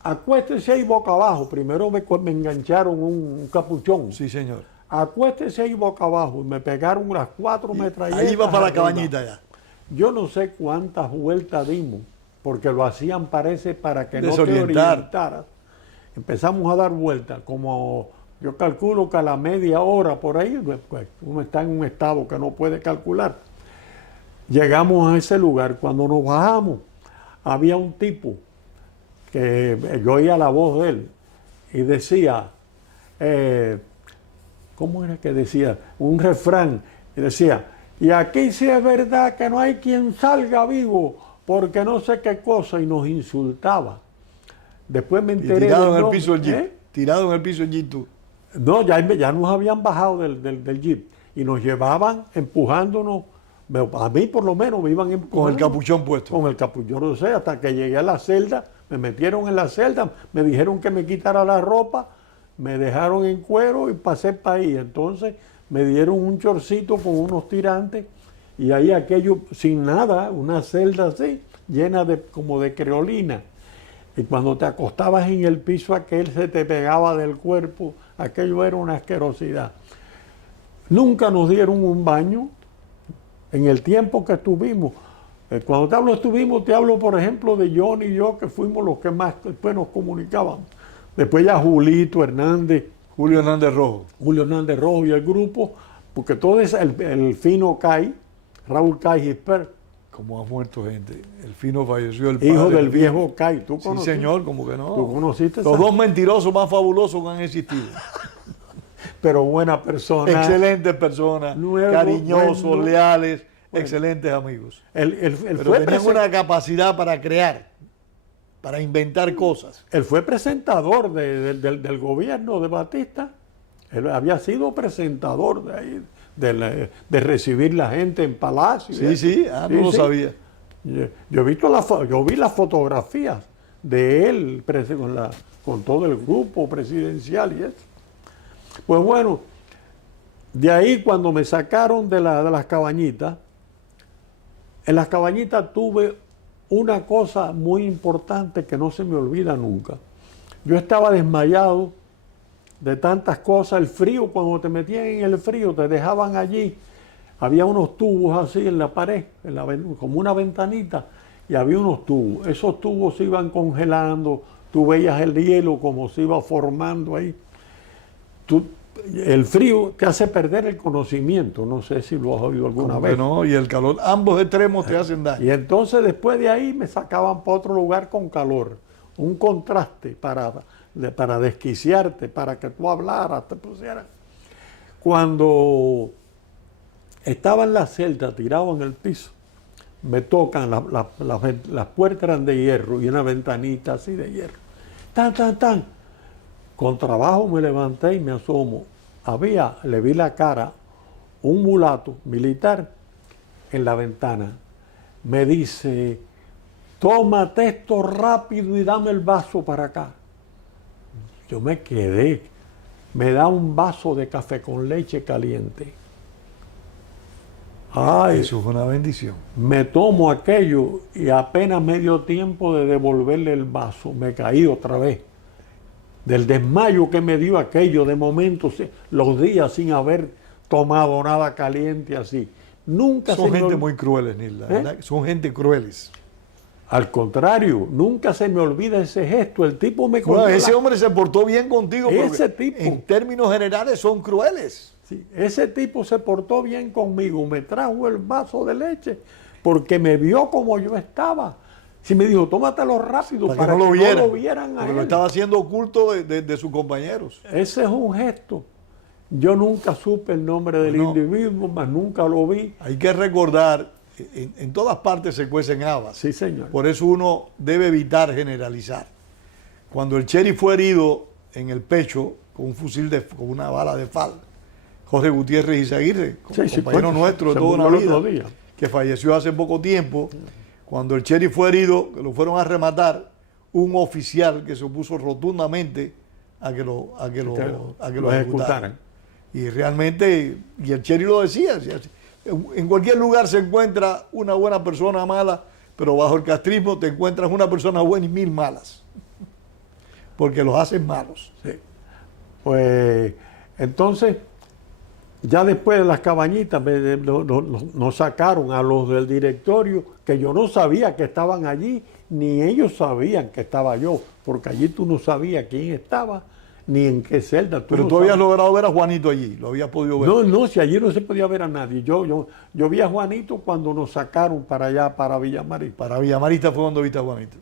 acuéstese ahí boca abajo. Primero me engancharon un capuchón. Sí, señor. Acuéstese ahí boca abajo y me pegaron las 4 metralletas. Ahí iba para la cabañita ya. Yo no sé cuántas vueltas dimos, porque lo hacían, parece, para que no te orientaras. Empezamos a dar vueltas, como yo calculo que a la media hora por ahí, pues, uno está en un estado que no puede calcular. Llegamos a ese lugar. Cuando nos bajamos, había un tipo que yo oía la voz de él y decía, ¿cómo era que decía? Un refrán, y decía, y aquí sí es verdad que no hay quien salga vivo, porque no sé qué cosa, y nos insultaba. Después me enteré. Y tirado en el piso del jeep. Tirado en el piso del jeep tú. No, ya nos habían bajado del jeep y nos llevaban empujándonos. A mí por lo menos me iban empujando. Con el capuchón puesto. Con el capuchón, no sé, hasta que llegué a la celda, me metieron en la celda, me dijeron que me quitara la ropa, me dejaron en cuero y pasé para ahí. Entonces me dieron un chorcito con unos tirantes y ahí aquello sin nada, una celda así, llena como de creolina. Y cuando te acostabas en el piso aquel se te pegaba del cuerpo, aquello era una asquerosidad. Nunca nos dieron un baño en el tiempo que estuvimos. Cuando te hablo, por ejemplo, de John y yo, que fuimos los que más después nos comunicábamos. Después ya Julio Hernández Rojo y el grupo, porque todo es el fino Cay, Raúl Cay Gisper. Como ha muerto gente. El fino falleció, el padre. Hijo del viejo Cay. ¿Tú conociste? Sí, señor, como que no. ¿Tú conociste? Los dos mentirosos más fabulosos que han existido. Pero buena persona. Excelentes personas, cariñosos, leales, excelentes amigos. Pero tenían una capacidad para crear, para inventar cosas. Él fue presentador del gobierno de Batista. Él había sido presentador de ahí, de recibir la gente en Palacio. Sí, sí, no lo sabía. Yo vi las fotografías de él con todo el grupo presidencial y eso. Pues bueno, de ahí cuando me sacaron de las cabañitas, en las cabañitas tuve una cosa muy importante que no se me olvida nunca. Yo estaba desmayado de tantas cosas, el frío, cuando te metían en el frío, te dejaban allí, había unos tubos así en la pared, como una ventanita, y había unos tubos. Esos tubos se iban congelando, tú veías el hielo como se iba formando ahí. El frío te hace perder el conocimiento, no sé si lo has oído alguna vez. No, y el calor, ambos extremos te hacen daño. Y entonces después de ahí me sacaban para otro lugar con calor, un contraste para desquiciarte, para que tú hablaras, te pusieras. Cuando estaba en la celda, tirado en el piso, me tocan, las puertas eran de hierro y una ventanita así de hierro. Tan, tan, tan. Con trabajo me levanté y me asomo. Le vi la cara, un mulato militar en la ventana. Me dice, tómate esto rápido y dame el vaso para acá. Yo me quedé. Me da un vaso de café con leche caliente. Ay, eso fue una bendición. Me tomo aquello y apenas me dio tiempo de devolverle el vaso. Me caí otra vez. Del desmayo que me dio aquello, de momento, los días sin haber tomado nada caliente así. Nunca Son gente muy crueles, Nilda, ¿verdad? Son gente crueles. Al contrario, nunca se me olvida ese gesto. El tipo me bueno, ese hombre se portó bien contigo. Ese tipo, en términos generales, son crueles. Sí, ese tipo se portó bien conmigo. Me trajo el vaso de leche porque me vio como yo estaba. Sí, me dijo, tómatelo rápido para que no lo vieran a él. Porque lo estaba haciendo oculto de sus compañeros. Ese es un gesto. Yo nunca supe el nombre del individuo, más nunca lo vi. Hay que recordar, en todas partes se cuecen habas. Sí, señor. Por eso uno debe evitar generalizar. Cuando el sheriff fue herido en el pecho con un fusil, con una bala de FAL, Jorge Gutiérrez Izaguirre, compañero nuestro de toda una vida, que falleció hace poco tiempo. Cuando el sheriff fue herido, que lo fueron a rematar, un oficial que se opuso rotundamente a que lo ejecutaran. Y realmente, y el sheriff lo decía, en cualquier lugar se encuentra una buena persona mala, pero bajo el castrismo te encuentras una persona buena y 1000 malas, porque los hacen malos. Sí. Pues entonces, ya después de las cabañitas nos sacaron a los del directorio, que yo no sabía que estaban allí, ni ellos sabían que estaba yo, porque allí tú no sabías quién estaba, ni en qué celda. Pero tú habías logrado ver a Juanito allí, lo habías podido ver. No, si allí no se podía ver a nadie. Yo vi a Juanito cuando nos sacaron para allá, para Villamarista. Para Villamarista fue cuando viste a Juanito.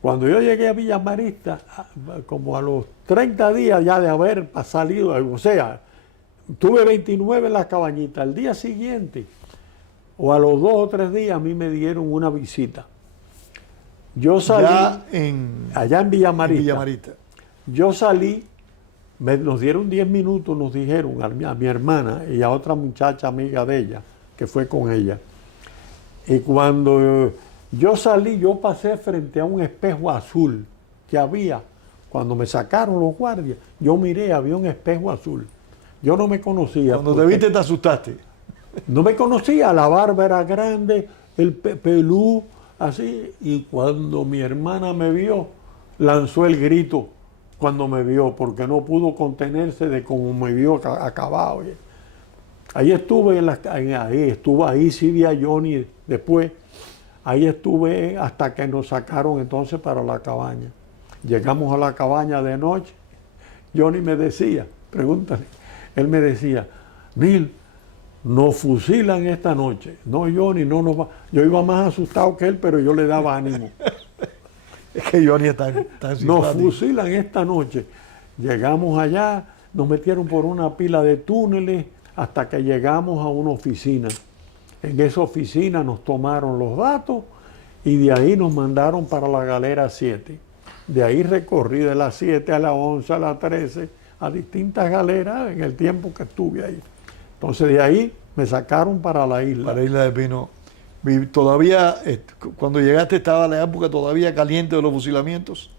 Cuando yo llegué a Villamarista, como a los 30 días ya de haber salido, o sea, tuve 29 en la cabañita. Al día siguiente, o a los 2 o 3 días, a mí me dieron una visita. Yo salí allá en Villamarista. Yo salí, nos dieron 10 minutos, nos dijeron a mi hermana y a otra muchacha amiga de ella, que fue con ella. Y cuando yo salí, yo pasé frente a un espejo azul que había. Cuando me sacaron los guardias, yo miré, había un espejo azul. Yo no me conocía. Cuando te viste te asustaste. No me conocía, la barba era grande, el pelú, así. Y cuando mi hermana me vio, lanzó el grito cuando me vio, porque no pudo contenerse de cómo me vio acabado. Ahí estuve, ahí sí vi a Johnny después. Ahí estuve hasta que nos sacaron entonces para la cabaña. Llegamos a la cabaña de noche. Johnny me decía, pregúntale, él me decía, Nil, nos fusilan esta noche. No, Johnny, no nos va. Yo iba más asustado que él, pero yo le daba ánimo. Es que Johnny está tan nos fusilan esta noche. Llegamos allá, nos metieron por una pila de túneles hasta que llegamos a una oficina. En esa oficina nos tomaron los datos y de ahí nos mandaron para la galera 7. De ahí recorrí de las 7 a las 11, a las 13, a distintas galeras en el tiempo que estuve ahí. Entonces de ahí me sacaron para la isla. Para Isla de Pino. Todavía, cuando llegaste estaba la época todavía caliente de los fusilamientos.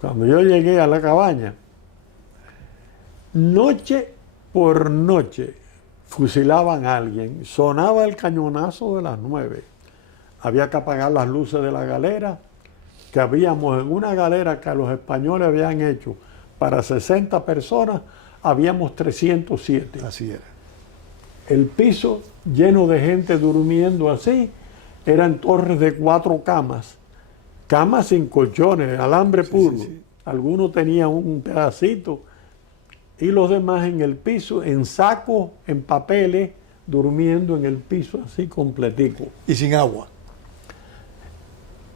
Cuando yo llegué a la cabaña, noche por noche fusilaban a alguien, sonaba el cañonazo de las 9. Había que apagar las luces de la galera, que habíamos en una galera que los españoles habían hecho para 60 personas, habíamos 307. Así era. El piso lleno de gente durmiendo así, eran torres de 4 camas, camas sin colchones, alambre puro. Sí. Algunos tenían un pedacito y los demás en el piso, en sacos, en papeles, durmiendo en el piso así completico. Y sin agua.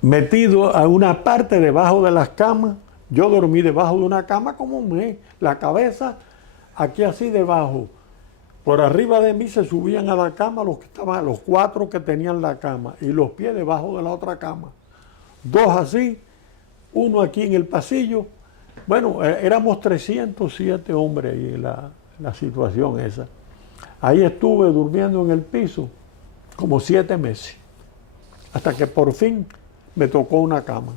Metido a una parte debajo de las camas, yo dormí debajo de una cama como un mes, la cabeza aquí así debajo. Por arriba de mí se subían a la cama los que estaban, los 4 que tenían la cama, y los pies debajo de la otra cama. 2 así, uno aquí en el pasillo. Bueno, éramos 307 hombres ahí en la situación esa. Ahí estuve durmiendo en el piso como 7 meses, hasta que por fin me tocó una cama.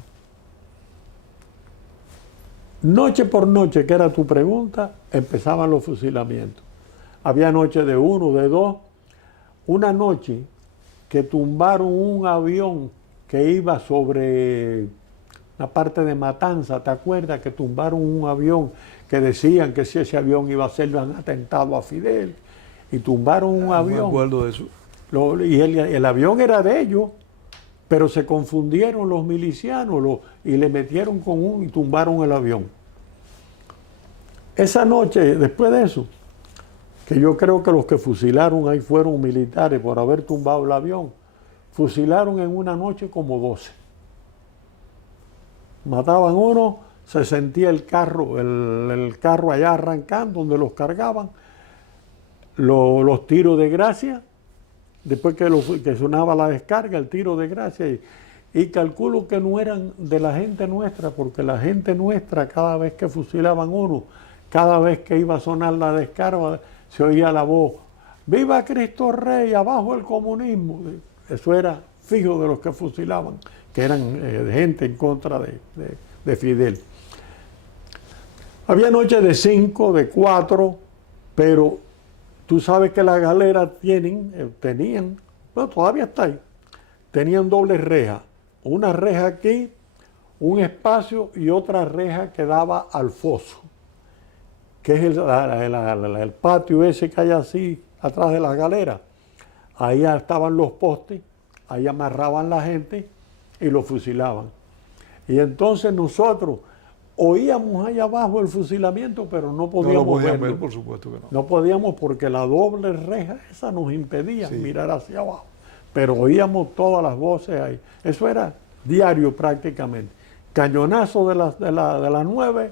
Noche por noche, que era tu pregunta, empezaban los fusilamientos. Había noches de 1, de 2. Una noche que tumbaron un avión que iba sobre la parte de Matanza, ¿te acuerdas? Que tumbaron un avión que decían que si ese avión iba a ser un atentado a Fidel, y tumbaron un avión. Me acuerdo de eso. Y el avión era de ellos, pero se confundieron los milicianos y le metieron con y tumbaron el avión. Esa noche, después de eso, que yo creo que los que fusilaron ahí fueron militares por haber tumbado el avión, fusilaron en una noche como 12. Mataban uno, se sentía el carro allá arrancando, donde los cargaban, los tiros de gracia, después que sonaba la descarga, el tiro de gracia, y calculo que no eran de la gente nuestra, porque la gente nuestra, cada vez que fusilaban uno, cada vez que iba a sonar la descarga, se oía la voz: ¡Viva Cristo Rey! ¡Abajo el comunismo! Eso era fijo de los que fusilaban, que eran gente en contra de Fidel. Había noches de 5, de 4, pero tú sabes que las galeras tenían, bueno, todavía está ahí, tenían doble reja. Una reja aquí, un espacio, y otra reja que daba al foso, que es el patio ese que hay así atrás de las galeras. Ahí estaban los postes, ahí amarraban la gente y los fusilaban. Y entonces nosotros oíamos allá abajo el fusilamiento, pero no podíamos verlo. Por supuesto que no. No podíamos, porque la doble reja esa nos impedía mirar hacia abajo. Pero oíamos todas las voces ahí. Eso era diario prácticamente. Cañonazo de las 9,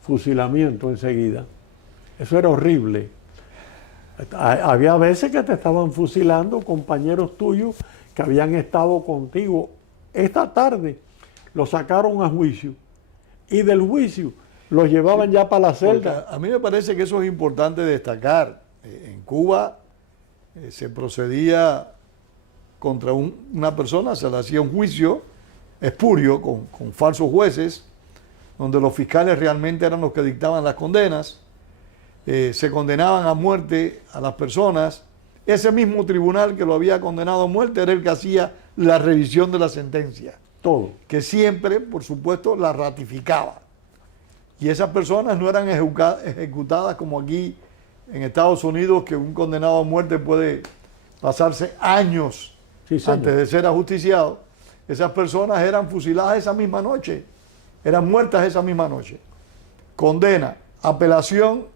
fusilamiento enseguida. Eso era horrible. Había veces que te estaban fusilando compañeros tuyos que habían estado contigo. Esta tarde los sacaron a juicio, y del juicio los llevaban ya para la celda. Porque a mí me parece que eso es importante destacar. En Cuba se procedía contra una persona, se le hacía un juicio espurio con falsos jueces, donde los fiscales realmente eran los que dictaban las condenas. Se condenaban a muerte a las personas. Ese mismo tribunal que lo había condenado a muerte era el que hacía la revisión de la sentencia. Todo. Que siempre, por supuesto, la ratificaba. Y esas personas no eran ejecutadas como aquí en Estados Unidos, que un condenado a muerte puede pasarse años antes de ser ajusticiado. Esas personas eran fusiladas esa misma noche, eran muertas esa misma noche. Condena, apelación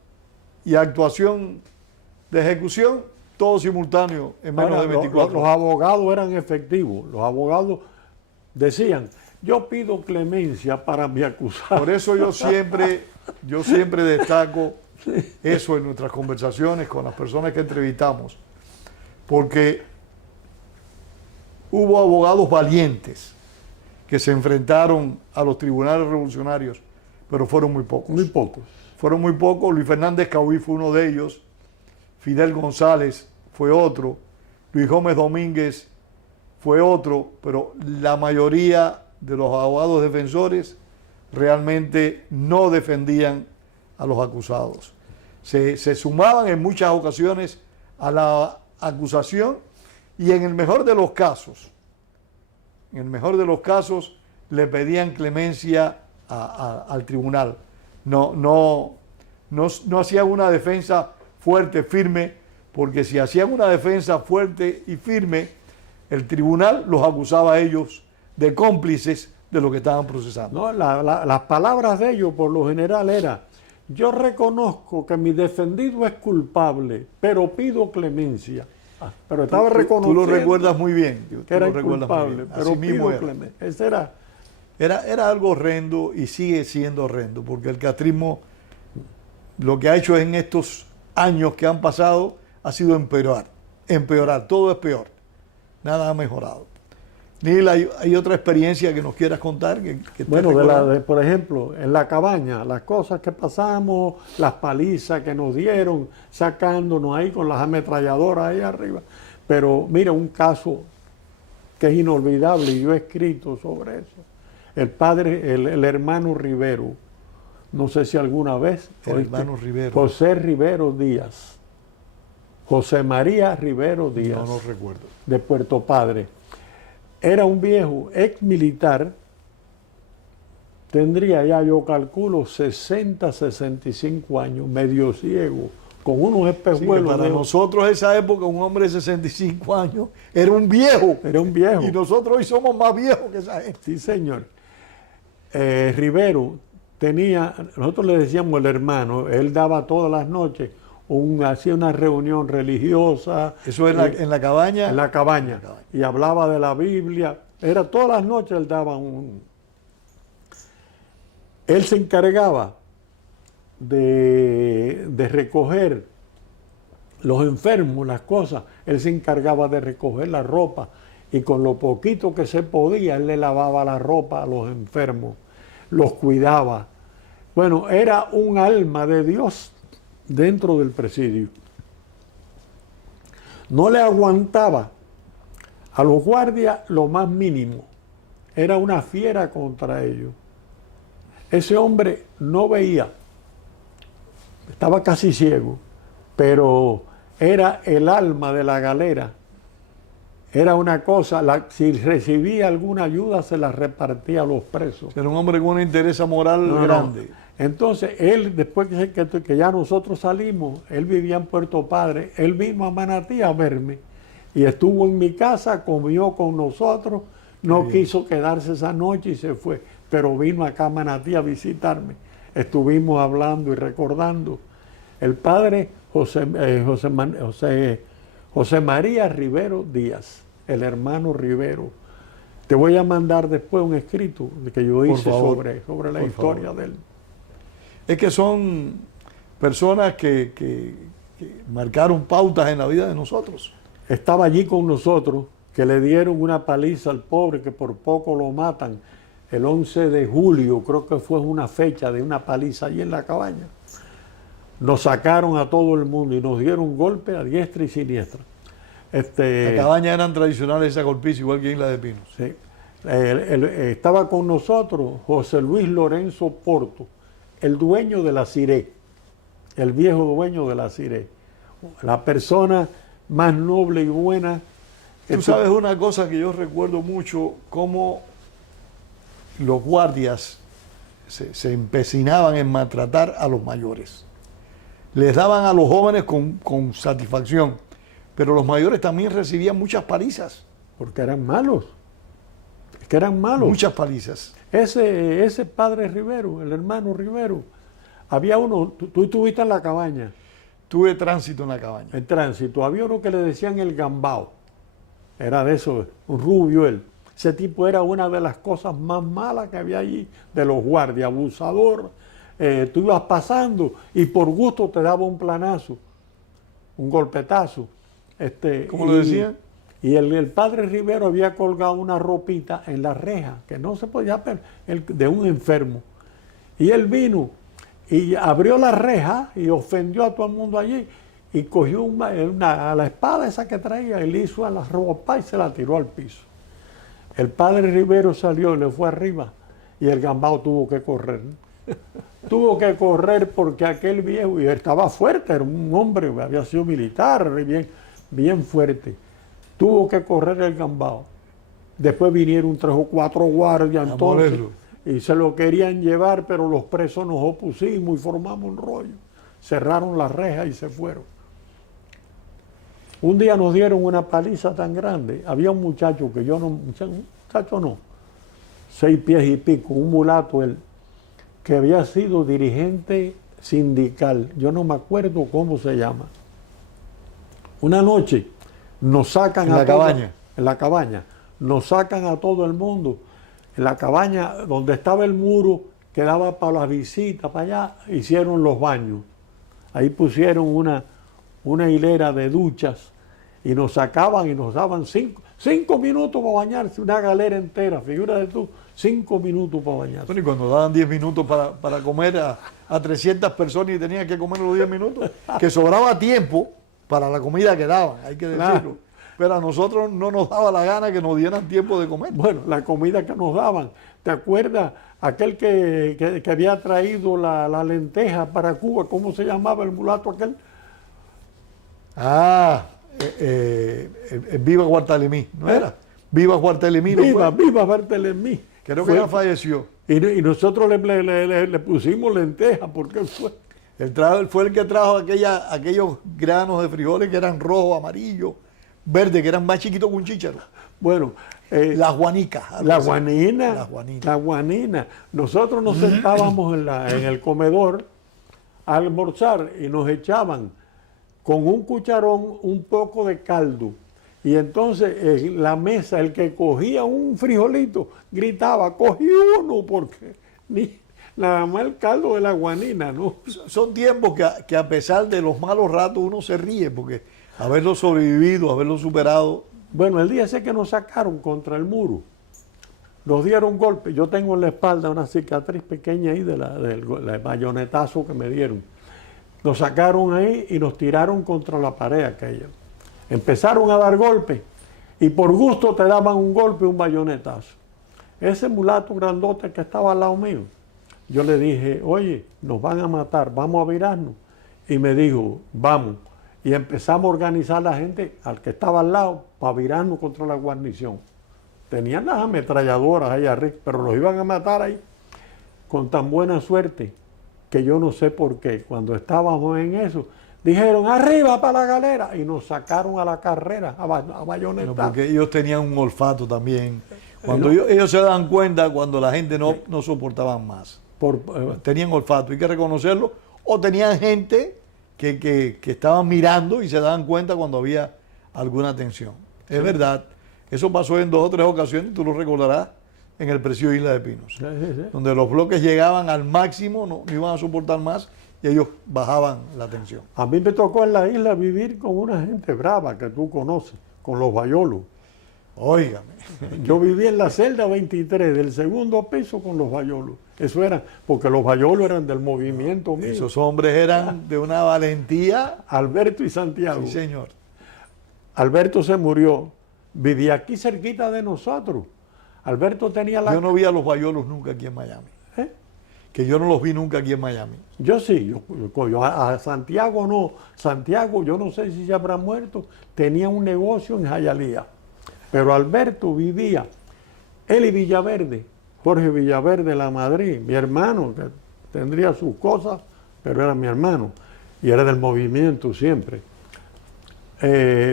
y actuación de ejecución, todo simultáneo en menos de 24 Los abogados eran efectivos. Los abogados decían: yo pido clemencia para mi acusado. Por eso yo siempre destaco eso en nuestras conversaciones con las personas que entrevistamos, porque hubo abogados valientes que se enfrentaron a los tribunales revolucionarios, pero fueron muy pocos. Muy pocos. Fueron muy pocos. Luis Fernández Caubí fue uno de ellos. Fidel González fue otro. Luis Gómez Domínguez fue otro. Pero la mayoría de los abogados defensores realmente no defendían a los acusados. Se sumaban en muchas ocasiones a la acusación y en el mejor de los casos, le pedían clemencia al tribunal. No hacían una defensa fuerte, firme, porque si hacían una defensa fuerte y firme, el tribunal los acusaba a ellos de cómplices de lo que estaban procesando. No, las palabras de ellos por lo general era: yo reconozco que mi defendido es culpable, pero pido clemencia. Pero estaba reconociendo. Tú lo recuerdas muy bien. Que era culpable, pero pido clemencia. Ese era algo horrendo y sigue siendo horrendo, porque el castrismo lo que ha hecho en estos años que han pasado ha sido empeorar, todo es peor, nada ha mejorado. Neil, ¿hay otra experiencia que nos quieras contar? Bueno, por ejemplo, en la cabaña, las cosas que pasamos, las palizas que nos dieron, sacándonos ahí con las ametralladoras ahí arriba. Pero mira, un caso que es inolvidable, y yo he escrito sobre eso. El hermano Rivero, no sé si alguna vez. El hermano Rivero. José Rivero Díaz. José María Rivero Díaz. No recuerdo. De Puerto Padre. Era un viejo ex militar, tendría ya, yo calculo, 60, 65 años, medio ciego, con unos espejuelos. Sí, para nosotros esa época, un hombre de 65 años era un viejo. Era un viejo. Y nosotros hoy somos más viejos que esa gente. Sí, señor. Rivero tenía, nosotros le decíamos el hermano, él daba todas las noches, hacía una reunión religiosa. ¿Eso era en la cabaña? En la cabaña. Y hablaba de la Biblia. Era todas las noches él daba Él se encargaba de recoger los enfermos, las cosas. Él se encargaba de recoger la ropa. Y con lo poquito que se podía, él le lavaba la ropa a los enfermos. Los cuidaba. Bueno, era un alma de Dios dentro del presidio. No le aguantaba a los guardias lo más mínimo. Era una fiera contra ellos. Ese hombre no veía, estaba casi ciego, pero era el alma de la galera. Era una cosa, si recibía alguna ayuda se la repartía a los presos. Era un hombre con una interés moral grande. Entonces, él, después que ya nosotros salimos, él vivía en Puerto Padre, él vino a Manatí a verme y estuvo en mi casa, comió con nosotros, no quiso quedarse esa noche y se fue, pero vino acá a Manatí a visitarme. Estuvimos hablando y recordando. El padre José María Rivero Díaz, el hermano Rivero. Te voy a mandar después un escrito que yo hice sobre la historia de él. Es que son personas que marcaron pautas en la vida de nosotros. Estaba allí con nosotros, que le dieron una paliza al pobre, que por poco lo matan. El 11 de julio, creo que fue una fecha de una paliza allí en la cabaña. Nos sacaron a todo el mundo y nos dieron golpe a diestra y siniestra. Las cabañas eran tradicionales, esa golpiza, igual que Isla de Pinos. Sí. Estaba con nosotros José Luis Lorenzo Porto, el dueño de la Ciré, el viejo dueño de la Ciré, la persona más noble y buena. Tú sabes una cosa que yo recuerdo mucho, cómo los guardias se empecinaban en maltratar a los mayores. Les daban a los jóvenes con satisfacción, pero los mayores también recibían muchas palizas. Porque eran malos. Es que eran malos. Muchas palizas. Ese padre Rivero, el hermano Rivero, había uno, tú estuviste en la cabaña. Tuve tránsito en la cabaña. En tránsito, había uno que le decían el gambao. Era de eso, un rubio él. Ese tipo era una de las cosas más malas que había allí, de los guardias, abusador. Tú ibas pasando y por gusto te daba un planazo, un golpetazo. ¿Cómo lo decían? Y el padre Rivero había colgado una ropita en la reja, que no se podía ver, de un enfermo. Y él vino y abrió la reja y ofendió a todo el mundo allí y cogió la espada esa que traía y le hizo a la ropa y se la tiró al piso. El padre Rivero salió y le fue arriba y el gambao tuvo que correr. Tuvo que correr porque aquel viejo, y estaba fuerte, era un hombre, había sido militar, bien fuerte. Tuvo que correr el gambao. Después vinieron 3 o 4 guardias entonces y se lo querían llevar, pero los presos nos opusimos y formamos un rollo. Cerraron las rejas y se fueron. Un día nos dieron una paliza tan grande. Había un muchacho que yo no, muchacho no, 6 pies y pico, un mulato él, que había sido dirigente sindical. Yo no me acuerdo cómo se llama. Una noche nos sacan en la cabaña. En la cabaña. Nos sacan a todo el mundo. En la cabaña donde estaba el muro que daba para las visitas, para allá, hicieron los baños. Ahí pusieron una hilera de duchas y nos sacaban y nos daban 5 minutos para bañarse, una galera entera, figúrate tú, 5 minutos para bañarse. Bueno, y cuando daban 10 minutos para comer a 300 personas y tenían que comer los 10 minutos, que sobraba tiempo para la comida que daban, hay que decirlo. Claro. Pero a nosotros no nos daba la gana que nos dieran tiempo de comer. Bueno, la comida que nos daban. ¿Te acuerdas? Aquel que había traído la lenteja para Cuba, ¿cómo se llamaba el mulato aquel? Viva Guartalemí, ¿no era? Viva Guartalemí. Viva Bartelemí. Creo que ya falleció. Y nosotros le pusimos lenteja, porque fue. Fue el que trajo aquellos granos de frijoles que eran rojos, amarillos, verdes, que eran más chiquitos que un chícharo. Bueno, las guanicas. La guanina. La guanina. Nosotros nos sentábamos en el comedor a almorzar y nos echaban con un cucharón un poco de caldo. Y entonces en la mesa, el que cogía un frijolito gritaba, cogí uno, porque nada más el caldo de la guanina, ¿no? Son tiempos que a pesar de los malos ratos uno se ríe, porque haberlo sobrevivido, haberlo superado. Bueno, el día ese que nos sacaron contra el muro, nos dieron golpes. Yo tengo en la espalda una cicatriz pequeña ahí del bayonetazo que me dieron. Nos sacaron ahí y nos tiraron contra la pared aquella. Empezaron a dar golpes y por gusto te daban un golpe, un bayonetazo. Ese mulato grandote que estaba al lado mío, yo le dije, oye, nos van a matar, vamos a virarnos. Y me dijo, vamos. Y empezamos a organizar la gente al que estaba al lado para virarnos contra la guarnición. Tenían las ametralladoras ahí arriba, pero los iban a matar ahí con tan buena suerte que yo no sé por qué. Cuando estábamos en eso, dijeron, arriba para la galera, y nos sacaron a la carrera, a bayoneta. Porque ellos tenían un olfato también. Cuando ellos se dan cuenta cuando la gente no soportaban más. Tenían olfato, hay que reconocerlo. O tenían gente que estaban mirando y se daban cuenta cuando había alguna tensión. Sí. Es verdad. Eso pasó en 2 o 3 ocasiones, tú lo recordarás, en el presidio Isla de Pinos. Sí. Donde los bloques llegaban al máximo, no iban a soportar más y ellos bajaban la tensión. A mí me tocó en la isla vivir con una gente brava que tú conoces, con los bayolos. Óigame. Yo viví en la celda 23 del 2º piso con los bayolos. Eso era, porque los bayolos eran del movimiento mío. Esos hombres eran de una valentía. Alberto y Santiago. Sí, señor. Alberto se murió. Vivía aquí cerquita de nosotros. Alberto tenía Yo no vi a los bayolos nunca aquí en Miami. Que yo no los vi nunca aquí en Miami. Yo sí, yo a Santiago no. Santiago, yo no sé si se habrá muerto, tenía un negocio en Jayalía. Pero Alberto vivía, él y Villaverde, Jorge Villaverde, la Madrid, mi hermano, que tendría sus cosas, pero era mi hermano, y era del movimiento siempre.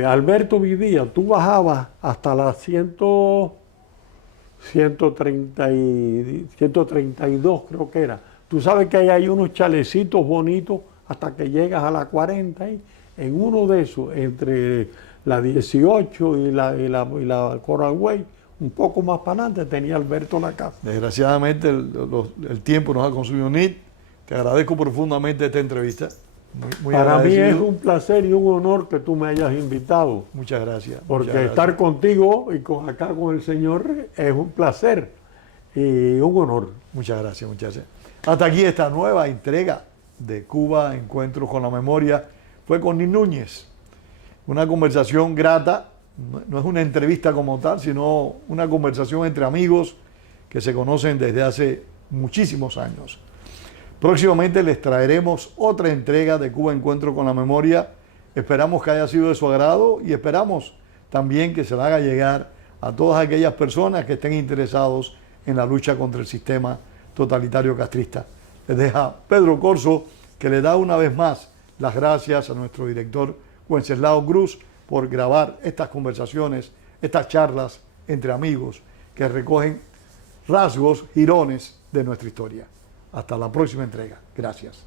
Alberto vivía, tú bajabas hasta las 132 creo que era. Tú sabes que hay unos chalecitos bonitos hasta que llegas a la 40 y en uno de esos, entre la 18 y la Coral Way, un poco más para adelante, tenía Alberto la casa. Desgraciadamente el tiempo nos ha consumido. Nit, te agradezco profundamente esta entrevista. Muy para mí es un placer y un honor que tú me hayas invitado. Muchas gracias. Porque muchas gracias. Estar contigo y acá con el señor es un placer y un honor. Muchas gracias, muchas gracias. Hasta aquí esta nueva entrega de Cuba, Encuentros con la Memoria. Fue con Nin Núñez. Una conversación grata, no es una entrevista como tal, sino una conversación entre amigos que se conocen desde hace muchísimos años. Próximamente les traeremos otra entrega de Cuba, Encuentro con la Memoria. Esperamos que haya sido de su agrado y esperamos también que se la haga llegar a todas aquellas personas que estén interesados en la lucha contra el sistema totalitario castrista. Les deja Pedro Corzo, que le da una vez más las gracias a nuestro director Wenceslao Cruz por grabar estas conversaciones, estas charlas entre amigos que recogen rasgos, jirones de nuestra historia. Hasta la próxima entrega. Gracias.